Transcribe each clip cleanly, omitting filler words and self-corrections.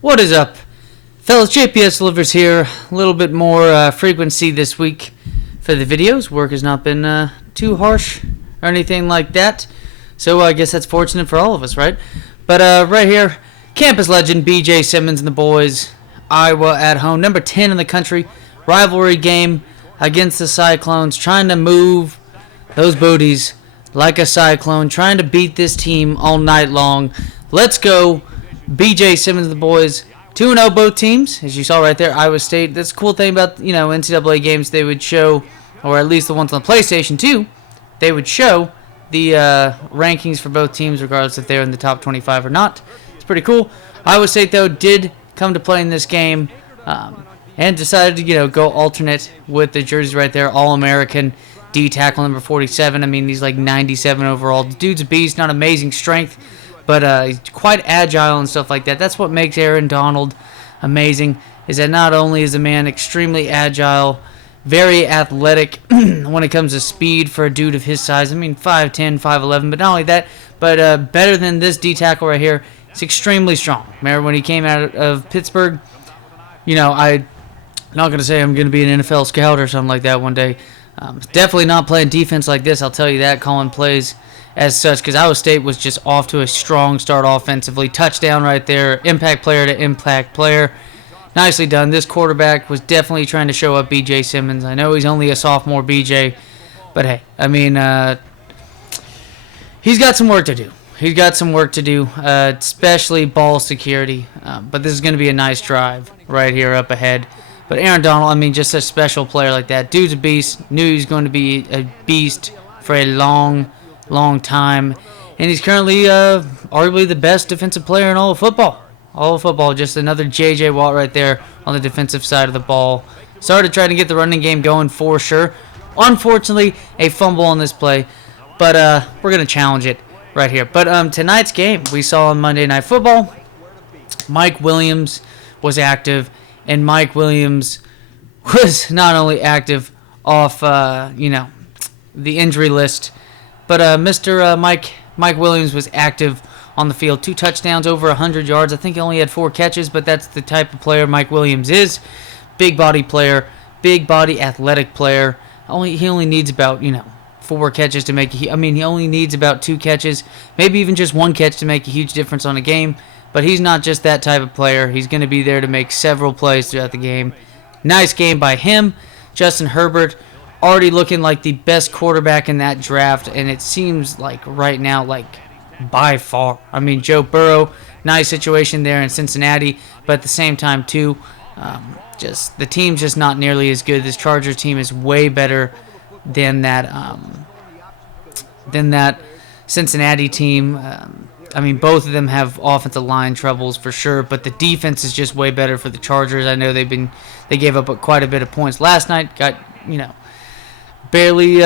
What is up, fellas? JPS delivers here. A little bit more frequency this week for the videos. Work has not been too harsh or anything like that, so I guess that's fortunate for all of us, right? But right here, campus legend BJ Simmons and the boys, Iowa at home, number 10 in the country, rivalry game against the Cyclones, trying to move those booties like a cyclone, trying to beat this team all night long. Let's go. BJ Simmons and the boys, 2-0 both teams, as you saw right there. Iowa State. That's the cool thing about, NCAA games. They would show, or at least the ones on the PlayStation 2, they would show the rankings for both teams, regardless if they're in the top 25 or not. It's pretty cool. Iowa State, though, did come to play in this game and decided to, go alternate with the jerseys right there. All-American D tackle number 47. I mean, he's like 97 overall. The dude's a beast, not amazing strength, but he's quite agile and stuff like that. That's what makes Aaron Donald amazing, is that not only is the man extremely agile, very athletic when it comes to speed for a dude of his size. I mean, 5'10", 5'11", but not only that, but better than this D tackle right here, he's extremely strong. Remember when he came out of Pittsburgh? I'm not going to say I'm going to be an NFL scout or something like that one day. Definitely not playing defense like this, I'll tell you that, calling plays as such, because Iowa State was just off to a strong start offensively. Touchdown right there, impact player to impact player. Nicely done. This quarterback was definitely trying to show up BJ Simmons. I know he's only a sophomore, BJ, but hey, I mean, he's got some work to do. He's got some work to do, especially ball security, but this is going to be a nice drive right here up ahead. But Aaron Donald, I mean, just a special player like that. Dude's a beast. Knew he was going to be a beast for a long time. And he's currently arguably the best defensive player in all of football. All of football. Just another J.J. Watt right there on the defensive side of the ball. Started trying to get the running game going for sure. Unfortunately, a fumble on this play. But we're going to challenge it right here. But tonight's game, we saw on Monday Night Football, Mike Williams was active. And Mike Williams was not only active off, the injury list, but Mr. Mike Williams was active on the field. 2 touchdowns, over 100 yards. I think he only had 4 catches, but that's the type of player Mike Williams is. Big body player, big body athletic player. He only needs about, 4 catches to make he only needs about 2 catches, maybe even just 1 catch to make a huge difference on a game. But he's not just that type of player. He's going to be there to make several plays throughout the game. Nice game by him. Justin Herbert already looking like the best quarterback in that draft, and it seems like right now, by far. I mean, Joe Burrow, nice situation there in Cincinnati, but at the same time, too, just the team's just not nearly as good. This Chargers team is way better than that Cincinnati team. Both of them have offensive line troubles for sure, but the defense is just way better for the Chargers. I know they gave up quite a bit of points last night. Got, barely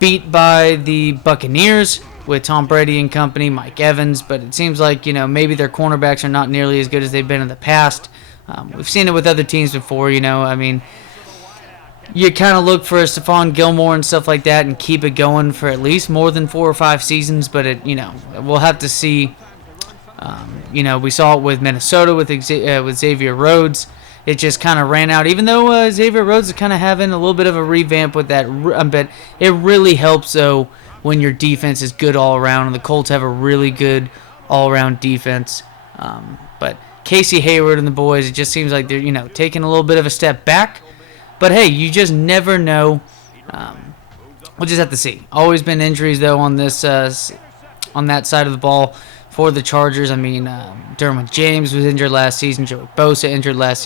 beat by the Buccaneers with Tom Brady and company, Mike Evans, but it seems like, maybe their cornerbacks are not nearly as good as they've been in the past. We've seen it with other teams before, you kind of look for a Stephon Gilmore and stuff like that and keep it going for at least more than 4 or 5 seasons, but we'll have to see. We saw it with Minnesota with Xavier Rhodes. It just kind of ran out, even though Xavier Rhodes is kind of having a little bit of a revamp with that. But it really helps, though, when your defense is good all around, and the Colts have a really good all-around defense. But Casey Hayward and the boys, it just seems like they're taking a little bit of a step back. But hey, you just never know. We'll just have to see. Always been injuries though on this on that side of the ball for the Chargers. Derwin James was injured last season. Joey Bosa injured last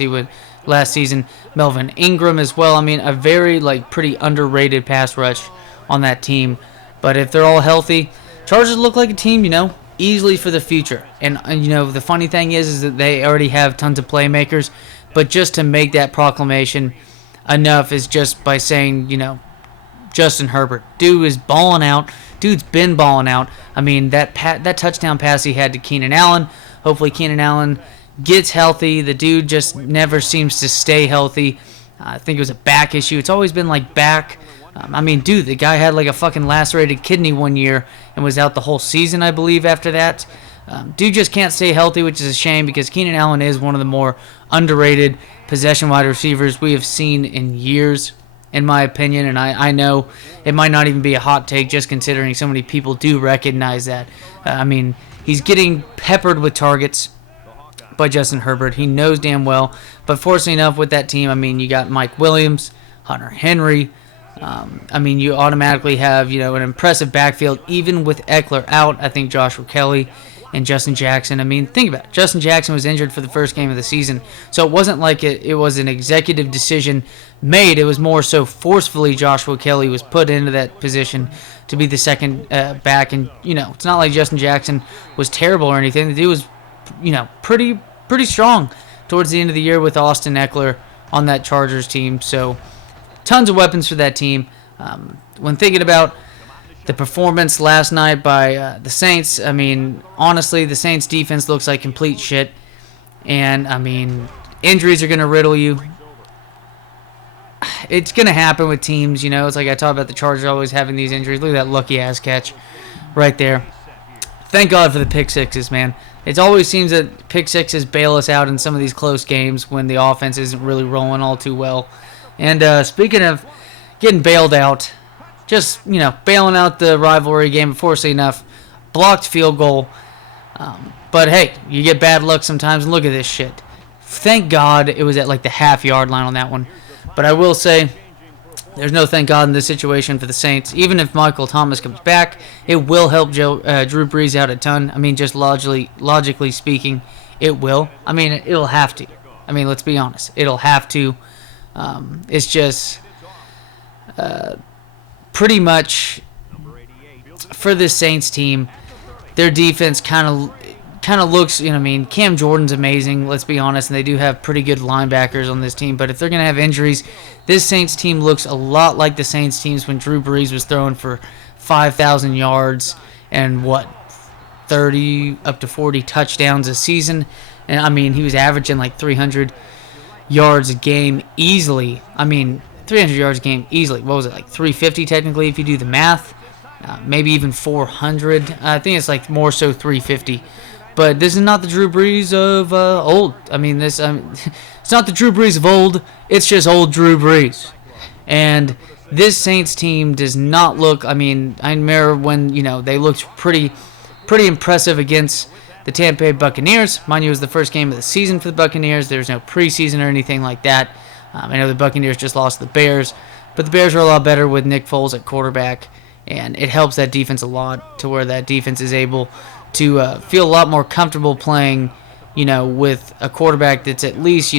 season. Melvin Ingram as well. A very pretty underrated pass rush on that team. But if they're all healthy, Chargers look like a team, easily for the future. And the funny thing is that they already have tons of playmakers. But just to make that proclamation enough is just by saying, Justin Herbert. Dude is balling out. Dude's been balling out. That touchdown pass he had to Keenan Allen. Hopefully Keenan Allen gets healthy. The dude just never seems to stay healthy. I think it was a back issue. It's always been back. The guy had a fucking lacerated kidney one year and was out the whole season, I believe, after that. Dude just can't stay healthy, which is a shame because Keenan Allen is one of the more underrated possession wide receivers we have seen in years, in my opinion. And I know it might not even be a hot take just considering so many people do recognize that. He's getting peppered with targets by Justin Herbert. He knows damn well. But fortunately enough with that team, you got Mike Williams, Hunter Henry. You automatically have, an impressive backfield. Even with Eckler out, I think Joshua Kelly and Justin Jackson. Think about it. Justin Jackson was injured for the first game of the season. So it wasn't like it was an executive decision made. It was more so forcefully Joshua Kelly was put into that position to be the second back. And, it's not like Justin Jackson was terrible or anything. The dude was, pretty strong towards the end of the year with Austin Eckler on that Chargers team. So tons of weapons for that team. When thinking about the performance last night by the Saints, honestly, the Saints defense looks like complete shit. And, injuries are going to riddle you. It's going to happen with teams, It's like I talk about the Chargers always having these injuries. Look at that lucky-ass catch right there. Thank God for the pick sixes, man. It always seems that pick sixes bail us out in some of these close games when the offense isn't really rolling all too well. And speaking of getting bailed out, just, bailing out the rivalry game, fortunately enough, blocked field goal. But hey, you get bad luck sometimes, and look at this shit. Thank God it was at like the half-yard line on that one. But I will say, there's no thank God in this situation for the Saints. Even if Michael Thomas comes back, it will help Drew Brees out a ton. Just logically speaking, it will. It'll have to. Let's be honest. It'll have to. It's just pretty much for this Saints team, their defense kind of looks, Cam Jordan's amazing, let's be honest, and they do have pretty good linebackers on this team, but if they're going to have injuries, this Saints team looks a lot like the Saints teams when Drew Brees was throwing for 5,000 yards and 30 up to 40 touchdowns a season. And he was averaging like 300 yards a game easily. 300 yards a game easily. What was it, like 350 technically if you do the math? Maybe even 400. I think it's like more so 350. But this is not the Drew Brees of old. It's not the Drew Brees of old. It's just old Drew Brees. And this Saints team does not look. I remember when they looked pretty impressive against the Tampa Bay Buccaneers. Mind you, it was the first game of the season for the Buccaneers. There's no preseason or anything like that. I know the Buccaneers just lost to the Bears, but the Bears are a lot better with Nick Foles at quarterback, and it helps that defense a lot to where that defense is able to feel a lot more comfortable playing, with a quarterback that's at least,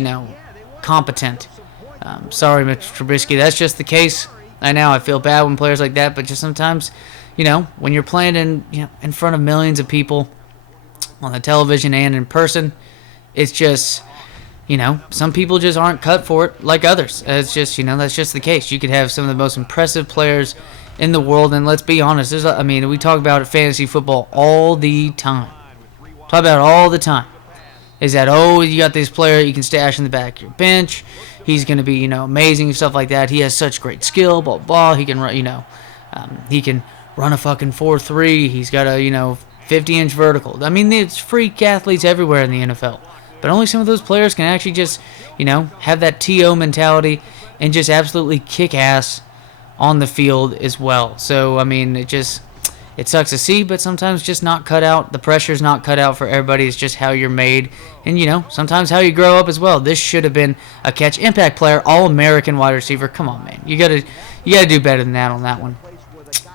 competent. Sorry, Mr. Trubisky, that's just the case. I know I feel bad when players like that, but just sometimes, when you're playing in front of millions of people on the television and in person, it's just, some people just aren't cut for it like others. It's just, that's just the case. You could have some of the most impressive players in the world, and let's be honest, we talk about fantasy football all the time. Talk about it all the time. Is that, you got this player you can stash in the back of your bench. He's going to be, amazing and stuff like that. He has such great skill, blah, blah. He can run, he can run a fucking 4.3. He's got a, 50-inch vertical. There's freak athletes everywhere in the NFL. But only some of those players can actually just, have that TO mentality and just absolutely kick ass on the field as well. So, it sucks to see, but sometimes just not cut out. The pressure's not cut out for everybody. It's just how you're made. And, sometimes how you grow up as well. This should have been a catch impact player, all-American wide receiver. Come on, man. You gotta do better than that on that one.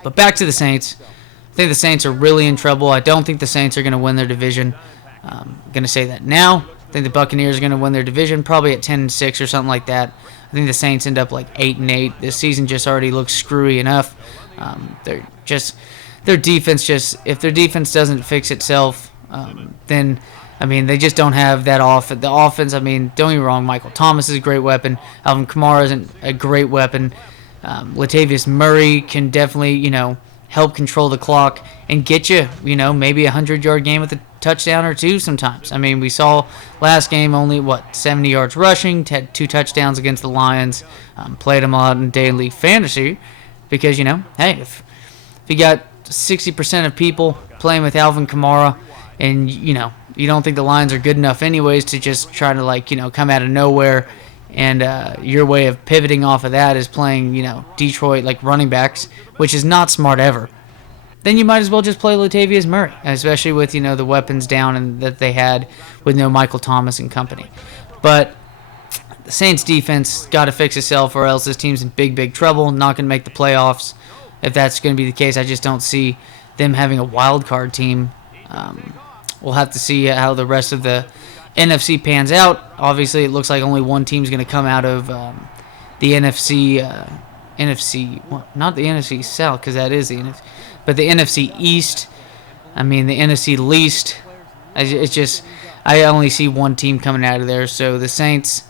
But back to the Saints. I think the Saints are really in trouble. I don't think the Saints are going to win their division. I'm going to say that now. I think the Buccaneers are going to win their division, probably at 10-6 or something like that. I think the Saints end up like 8-8. This season just already looks screwy enough. Their defense if their defense doesn't fix itself, then they just don't have that offense. The offense, don't get me wrong, Michael Thomas is a great weapon. Alvin Kamara isn't a great weapon. Latavius Murray can definitely, help control the clock and get you, maybe a 100-yard game with a touchdown or two sometimes. We saw last game only, 70 yards rushing, had 2 touchdowns against the Lions, played them a lot in daily fantasy because, hey, if you got 60% of people playing with Alvin Kamara and you don't think the Lions are good enough anyways to just try to come out of nowhere, and your way of pivoting off of that is playing Detroit like running backs, which is not smart ever. Then you might as well just play Latavius Murray, especially with the weapons down and that they had with Michael Thomas and company. But the Saints defense got to fix itself, or else this team's in big trouble. Not going to make the playoffs. If that's going to be the case, I just don't see them having a wild card team. We'll have to see how the rest of the NFC pans out. Obviously, it looks like only one team's going to come out of the NFC. Not the NFC South, because that is the NFC, but the NFC East. I mean, the NFC least. It's just I only see one team coming out of there. So the Saints.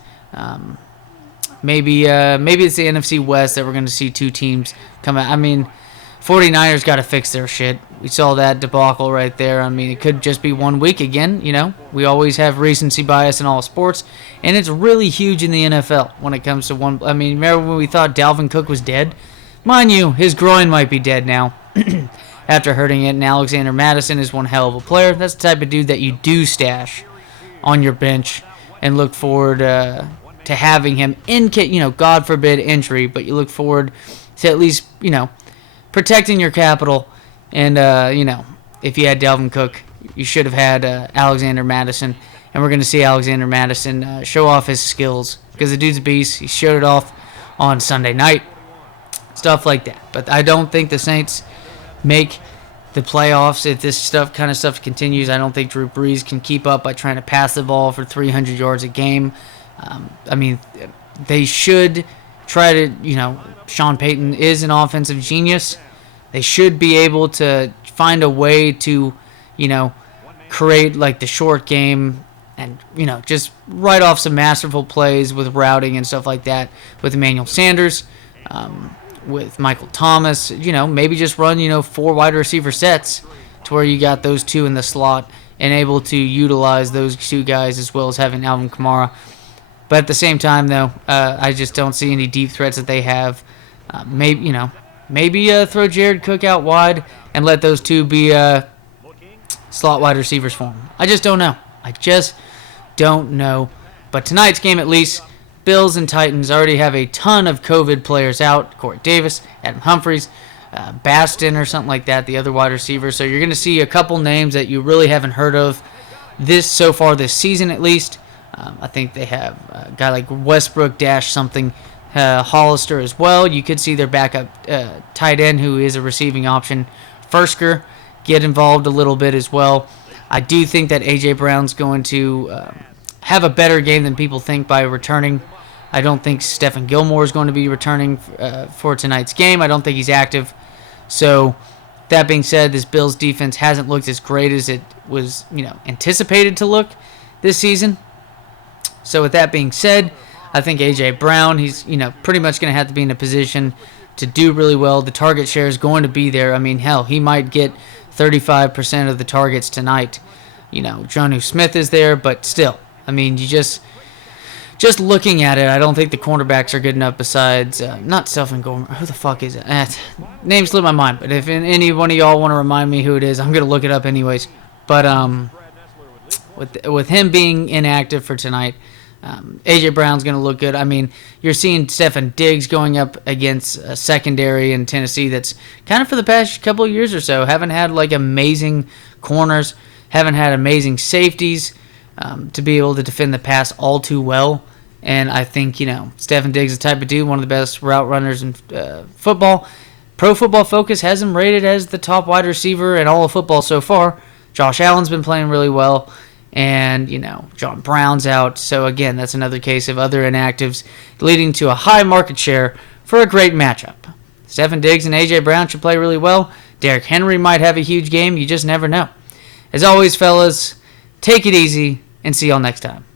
Maybe it's the NFC West that we're going to see two teams come out. I mean, 49ers got to fix their shit. We saw that debacle right there. I mean, it could just be 1 week again. We always have recency bias in all sports, and it's really huge in the NFL when it comes to one. I mean, remember when we thought Dalvin Cook was dead? Mind you, his groin might be dead now after hurting it, and Alexander Madison is one hell of a player. That's the type of dude that you do stash on your bench and look forward to having him in case, God forbid, injury, but you look forward to at least, protecting your capital. And, if you had Dalvin Cook, you should have had Alexander Madison. And we're going to see Alexander Madison show off his skills because the dude's a beast. He showed it off on Sunday night. Stuff like that. But I don't think the Saints make the playoffs if this kind of stuff continues. I don't think Drew Brees can keep up by trying to pass the ball for 300 yards a game. I mean, they should try to, Sean Payton is an offensive genius. They should be able to find a way to, create like the short game and, just write off some masterful plays with routing and stuff like that with Emmanuel Sanders, with Michael Thomas, maybe just run, 4 wide receiver sets to where you got those 2 in the slot and able to utilize those 2 guys as well as having Alvin Kamara. But at the same time, though, I just don't see any deep threats that they have. Maybe throw Jared Cook out wide and let those 2 be slot wide receivers for him. I just don't know. But tonight's game, at least, Bills and Titans already have a ton of COVID players out. Corey Davis, Adam Humphries, Baston or something like that, the other wide receiver. So you're going to see a couple names that you really haven't heard of so far this season, at least. I think they have a guy like Westbrook something, Hollister as well. You could see their backup tight end, who is a receiving option, Fersker, get involved a little bit as well. I do think that A.J. Brown's going to have a better game than people think by returning. I don't think Stephen Gilmore is going to be returning for tonight's game. I don't think he's active. So that being said, this Bills defense hasn't looked as great as it was anticipated to look this season. So with that being said, I think A.J. Brown, he's pretty much going to have to be in a position to do really well. The target share is going to be there. I mean, hell, he might get 35% of the targets tonight. Jonnu Smith is there, but still, I mean, you just looking at it, I don't think the cornerbacks are good enough besides, not Stephen Gilmore. Who the fuck is it? Name slipped my mind, but if any one of y'all want to remind me who it is, I'm going to look it up anyways. But with him being inactive for tonight, A.J. Brown's going to look good. I mean, you're seeing Stefon Diggs going up against a secondary in Tennessee that's kind of for the past couple of years or so haven't had like amazing corners, haven't had amazing safeties to be able to defend the pass all too well. And I think, Stefon Diggs is the type of dude, one of the best route runners in football. Pro Football Focus has him rated as the top wide receiver in all of football so far. Josh Allen's been playing really well. And, John Brown's out. So, again, that's another case of other inactives leading to a high market share for a great matchup. Stefon Diggs and A.J. Brown should play really well. Derrick Henry might have a huge game. You just never know. As always, fellas, take it easy and see y'all next time.